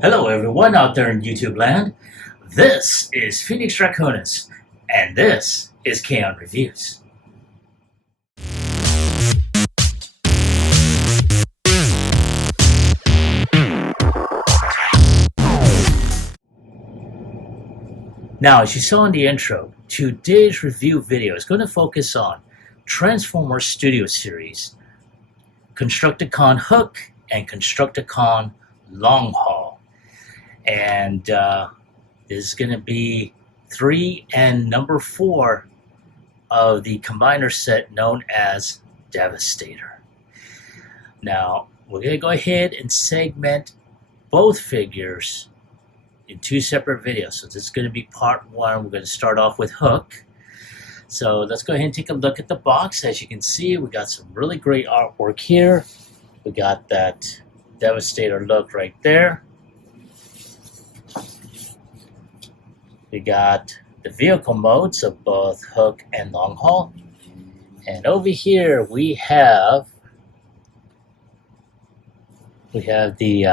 Hello everyone out there in YouTube land. This is Phoenix Draconis, and this is Kaon Reviews. Now, as you saw in the intro, today's review video is going to focus on Transformers Studio Series, Constructicon Hook, and Constructicon Long Haul. And this is going to be 3 and number 4 of the combiner set known as Devastator. Now, we're going to go ahead and segment both figures in 2 separate videos. So this is going to be part 1. We're going to start off with Hook. So let's go ahead and take a look at the box. As you can see, we got some really great artwork here. We got that Devastator look right there. We got the vehicle modes of both Hook and Long Haul. And over here we have the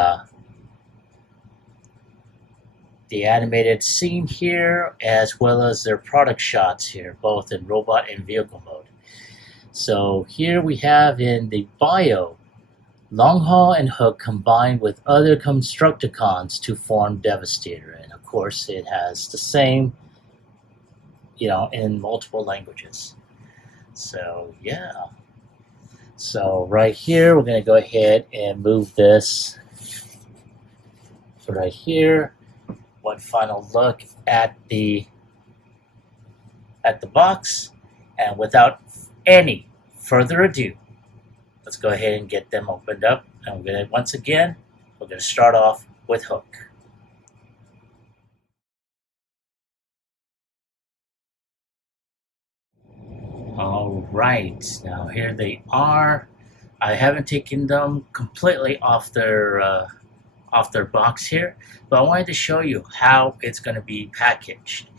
animated scene here, as well as their product shots here, both in robot and vehicle mode. So here we have in the bio, Long Haul and Hook combined with other Constructicons to form Devastator. And of course it has the same, in multiple languages. So yeah. So right here, we're going to go ahead and move this right here. One final look at the box, and without any further ado, let's go ahead and get them opened up. And we're going to start off with Hook. All right, now here they are. I haven't taken them completely off their box here, but I wanted to show you how it's going to be packaged.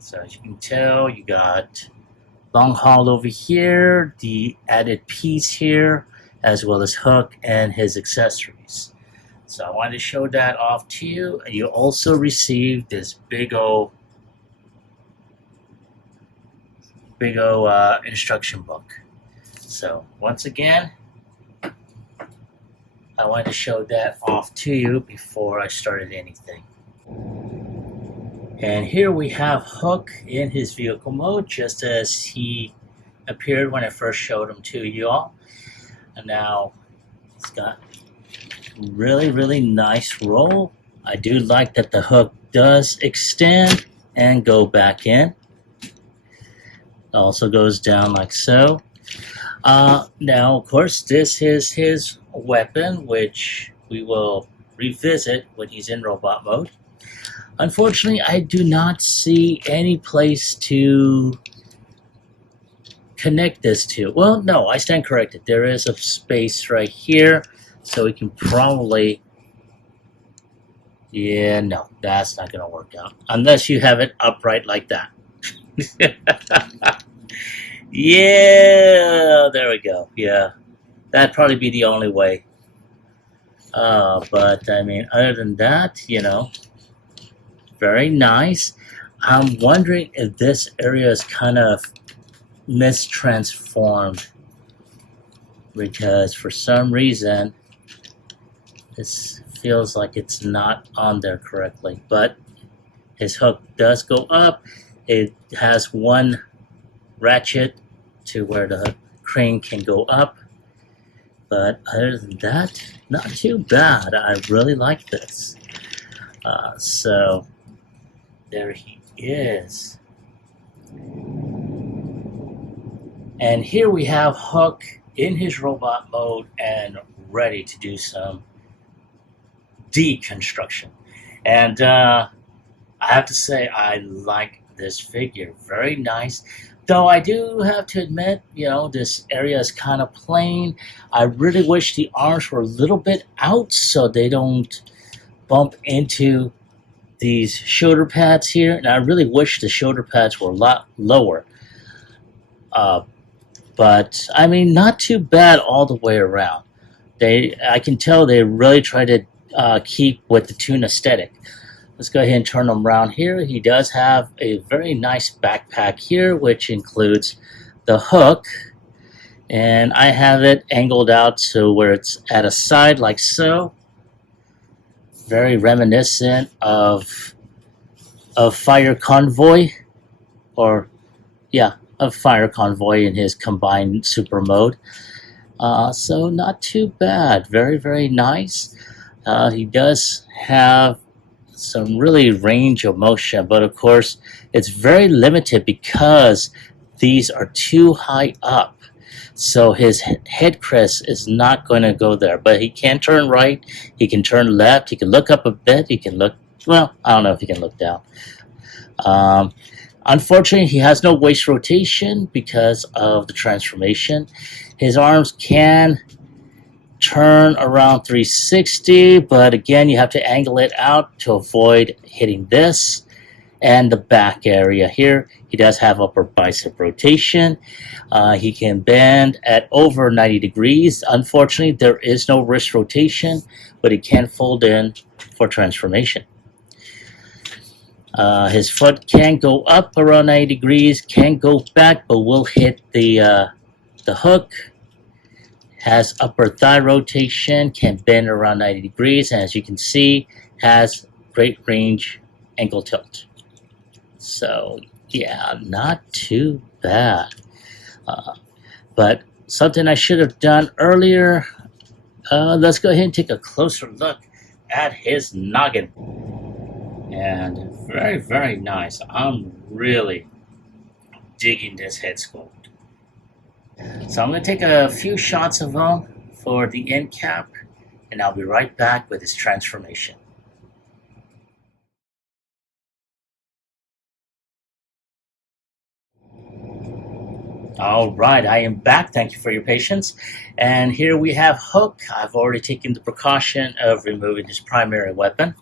So as you can tell, you got Long Haul over here, the added piece here, as well as Hook and his accessories. So I wanted to show that off to you. You also received this big o instruction book. So once again, I wanted to show that off to you before I started anything. And here we have Hook in his vehicle mode, just as he appeared when I first showed him to you all. And now it's got really, really nice roll. I do like that the hook does extend and go back in. It also goes down like so. Now, of course, this is his weapon, which we will revisit when he's in robot mode. Unfortunately, I do not see any place to connect this to. Well, no, I stand corrected. There is a space right here, so we can probably... Yeah, no, that's not going to work out. Unless you have it upright like that. Yeah, there we go. Yeah, that'd probably be the only way. But I mean, other than that, very nice. I'm wondering if this area is kind of mistransformed, because for some reason this feels like it's not on there correctly. But his hook does go up. It has one ratchet to where the crane can go up, but other than that, not too bad. I really like this. So there he is, and here we have Hook in his robot mode and ready to do some deconstruction. And I have to say, I like this figure. Very nice. Though I do have to admit, this area is kind of plain. I really wish the arms were a little bit out so they don't bump into these shoulder pads here. And I really wish the shoulder pads were a lot lower. But, I mean, not too bad all the way around. I can tell they really try to keep with the tune aesthetic. Let's go ahead and turn him around here. He does have a very nice backpack here, which includes the hook, and I have it angled out so where it's at a side like so. Very reminiscent of Fire Convoy, or yeah, of Fire Convoy in his combined super mode. So not too bad. Very, very nice. He does have some really range of motion, but of course it's very limited because these are too high up. So his head crest is not going to go there, but he can turn right, he can turn left, he can look up a bit, he can look, well, I don't know if he can look down. Unfortunately, he has no waist rotation because of the transformation. His arms can turn around 360, but again, you have to angle it out to avoid hitting this and the back area here. He does have upper bicep rotation. He can bend at over 90 degrees. Unfortunately, there is no wrist rotation, but he can fold in for transformation. His foot can go up around 90 degrees, can go back, but will hit the hook. Has upper thigh rotation, can bend around 90 degrees, and as you can see, has great range ankle tilt. So yeah, not too bad. But something I should have done earlier, let's go ahead and take a closer look at his noggin. And very, very nice. I'm really digging this head sculpt. So I'm going to take a few shots of him for the end cap, and I'll be right back with his transformation. All right, I am back. Thank you for your patience. And here we have Hook. I've already taken the precaution of removing his primary weapon.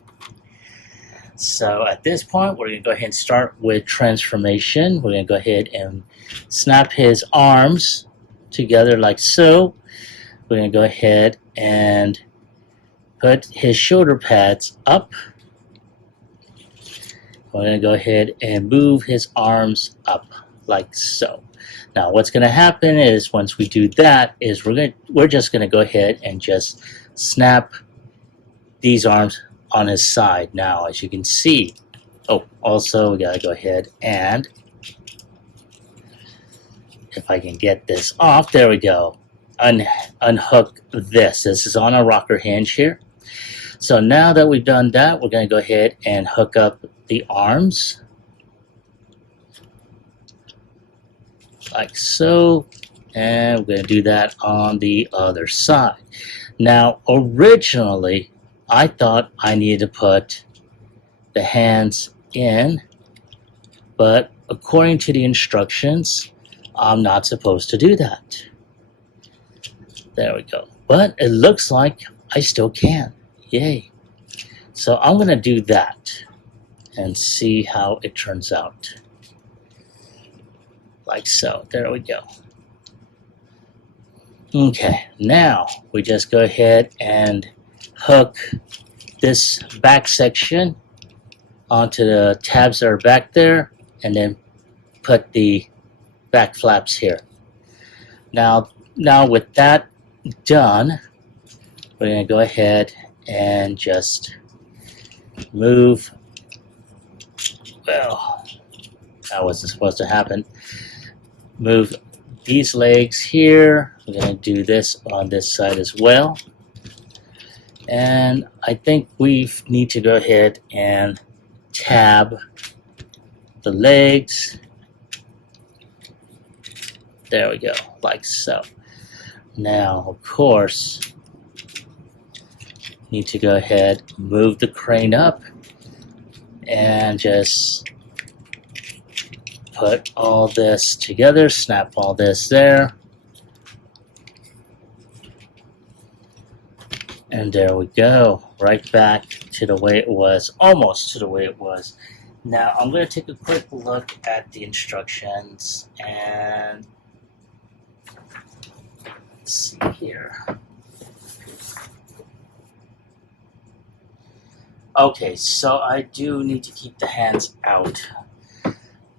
So at this point, we're going to go ahead and start with transformation. We're going to go ahead and snap his arms together like so. We're going to go ahead and put his shoulder pads up. We're going to go ahead and move his arms up like so. Now what's going to happen is once we do that is we're just going to go ahead and just snap these arms on his side. Now as you can see, oh, also we got to go ahead and, if I can get this off, there we go, unhook this. This is on a rocker hinge here. So now that we've done that, we're going to go ahead and hook up the arms like so, and we're going to do that on the other side. Now originally I thought I needed to put the hands in, but according to the instructions I'm not supposed to do that. There we go. But it looks like I still can. Yay. So I'm going to do that and see how it turns out. Like so. There we go. Okay, now we just go ahead and hook this back section onto the tabs that are back there, and then put the back flaps here. Now with that done, we're going to go ahead and just move. Well, that wasn't supposed to happen. Move these legs here. We're going to do this on this side as well. And I think we need to go ahead and tab the legs. There we go, like so. Now, of course, need to go ahead, move the crane up, and just put all this together, snap all this there. And there we go, right back to the way it was, almost to the way it was. Now I'm going to take a quick look at the instructions, and let's see here. Okay, so I do need to keep the hands out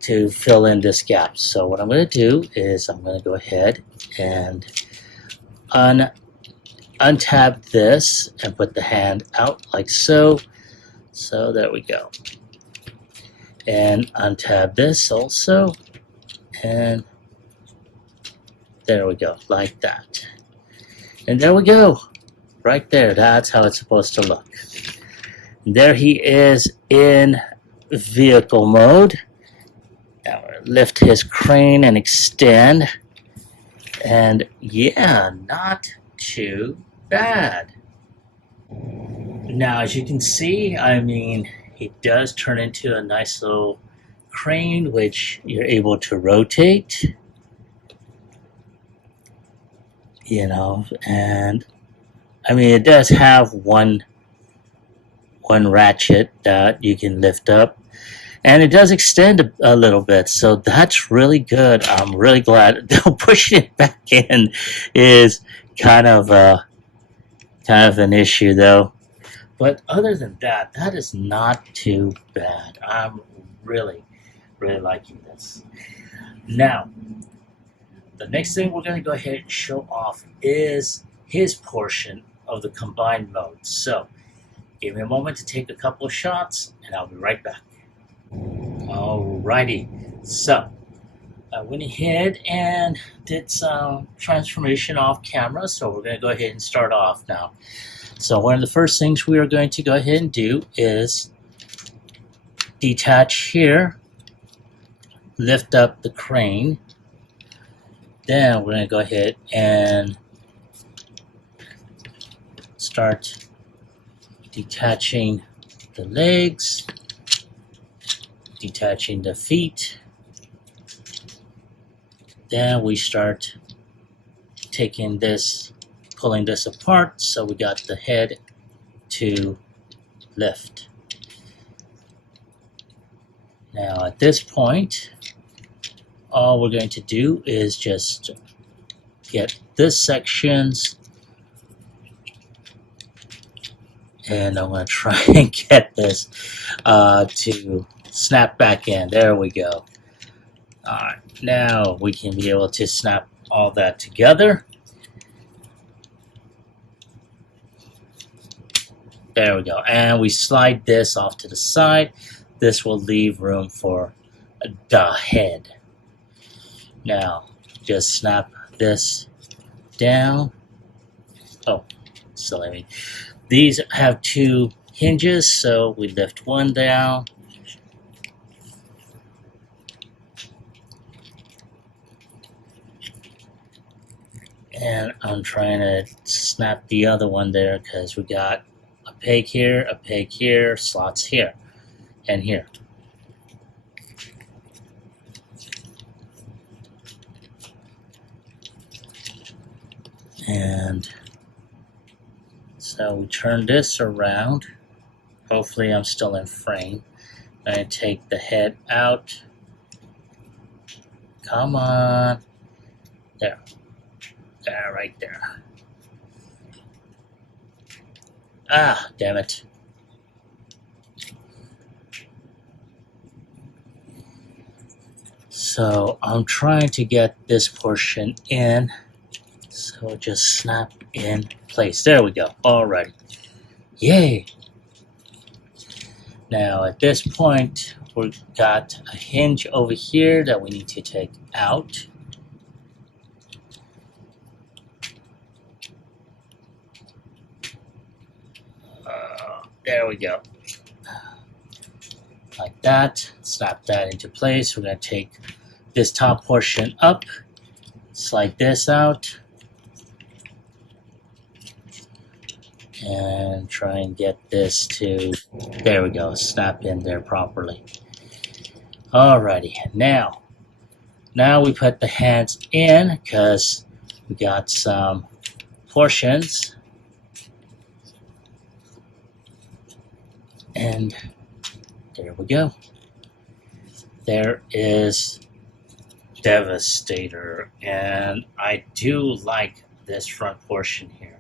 to fill in this gap. So what I'm going to do is I'm going to go ahead and untab this and put the hand out like so. So there we go. And untab this also. And there we go, like that. And there we go. Right there. That's how it's supposed to look. And there he is in vehicle mode. Now we'll lift his crane and extend. And yeah, not too bad. Now, as you can see, I mean, it does turn into a nice little crane, which you're able to rotate, you know, and I mean, it does have one ratchet that you can lift up, and it does extend a little bit, so that's really good. I'm really glad. Pushing it back in is kind of an issue, though. But other than that, that is not too bad. I'm really liking this. Now, the next thing we're going to go ahead and show off is his portion of the combined mode. So, give me a moment to take a couple of shots, and I'll be right back. Alrighty, so I went ahead and did some transformation off camera, so we're going to go ahead and start off now. So one of the first things we are going to go ahead and do is detach here, lift up the crane, then we're going to go ahead and start detaching the legs, detaching the feet. Then we start taking this, pulling this apart, so we got the head to lift. Now at this point, all we're going to do is just get this sections, and I'm going to try and get this to snap back in. There we go. Alright, now we can be able to snap all that together. There we go. And we slide this off to the side. This will leave room for the head. Now, just snap this down. Oh, silly me. These have two hinges, so we lift one down. And I'm trying to snap the other one there because we got a peg here, slots here, and here. And so we turn this around. Hopefully I'm still in frame. I'm going to take the head out. Come on. There. There, right there. Ah, damn it. So I'm trying to get this portion in. So just snap in place. There we go. Alright. Yay. Now at this point, we've got a hinge over here that we need to take out. There we go. Like that. Snap that into place. We're going to take this top portion up, slide this out, and try and get this to, there we go, snap in there properly. Alrighty, now we put the hands in because we got some portions. And there we go. There is Devastator, and I do like this front portion here.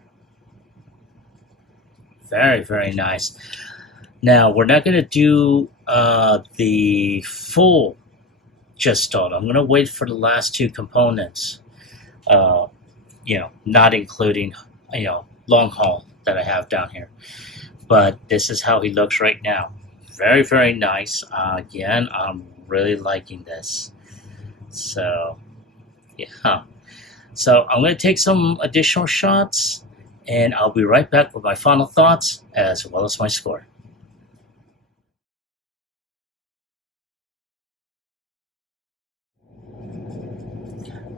Very, very nice. Now, we're not going to do the full gestalt. I'm going to wait for the last two components, not including, long haul that I have down here. But this is how he looks right now. Very, very nice. Again, I'm really liking this. So, yeah. So I'm going to take some additional shots, and I'll be right back with my final thoughts as well as my score.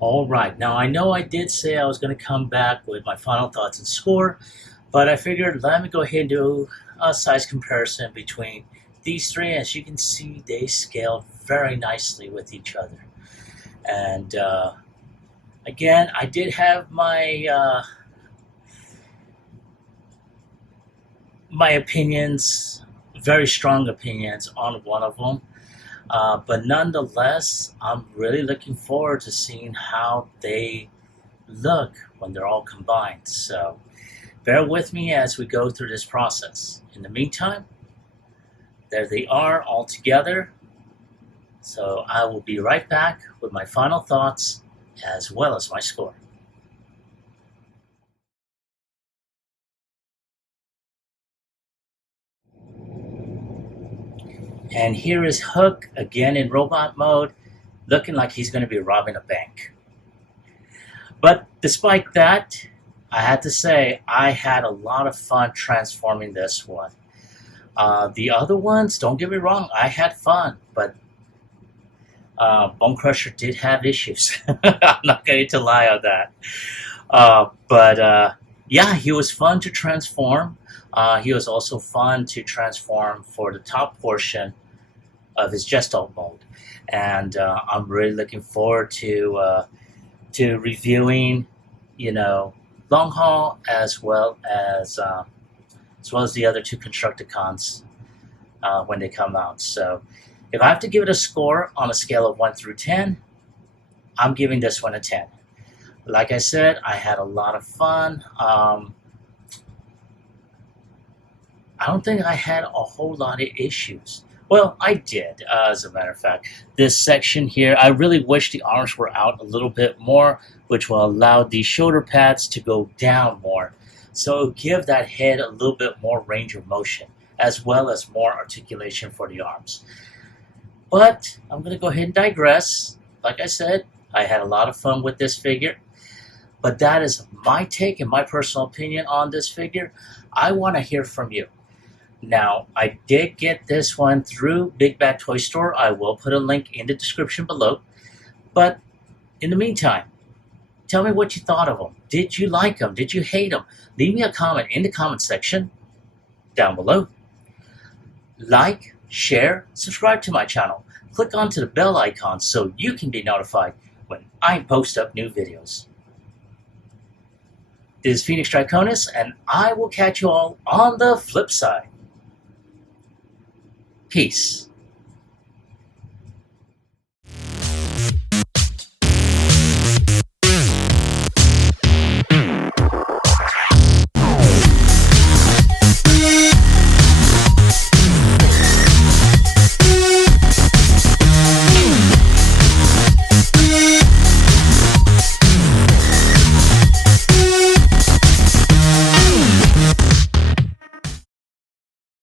All right, now I know I did say I was going to come back with my final thoughts and score, but I figured let me go ahead and do a size comparison between these three. As you can see, they scaled very nicely with each other. And again, I did have my my opinions, very strong opinions on one of them. But nonetheless, I'm really looking forward to seeing how they look when they're all combined. So bear with me as we go through this process. In the meantime, there they are all together. So I will be right back with my final thoughts as well as my score. And here is Hook again in robot mode, looking like he's going to be robbing a bank. But despite that, I had to say I had a lot of fun transforming this one. The other ones, don't get me wrong, I had fun, but Bone Crusher did have issues. I'm not going to lie on that. But yeah, he was fun to transform. He was also fun to transform for the top portion of his Gestalt mode. And I'm really looking forward to reviewing, Long Haul as well as the other two Constructicons when they come out. So if I have to give it a score on a scale of 1 through 10, I'm giving this one a 10. Like I said, I had a lot of fun. I don't think I had a whole lot of issues. Well, I did, as a matter of fact. This section here, I really wish the arms were out a little bit more, which will allow the shoulder pads to go down more. So give that head a little bit more range of motion, as well as more articulation for the arms. But I'm going to go ahead and digress. Like I said, I had a lot of fun with this figure. But that is my take and my personal opinion on this figure. I want to hear from you. Now, I did get this one through Big Bad Toy Store. I will put a link in the description below. But in the meantime, tell me what you thought of them. Did you like them? Did you hate them? Leave me a comment in the comment section down below. Like, share, subscribe to my channel. Click onto the bell icon so you can be notified when I post up new videos. This is Phoenix Draconis, and I will catch you all on the flip side. Peace.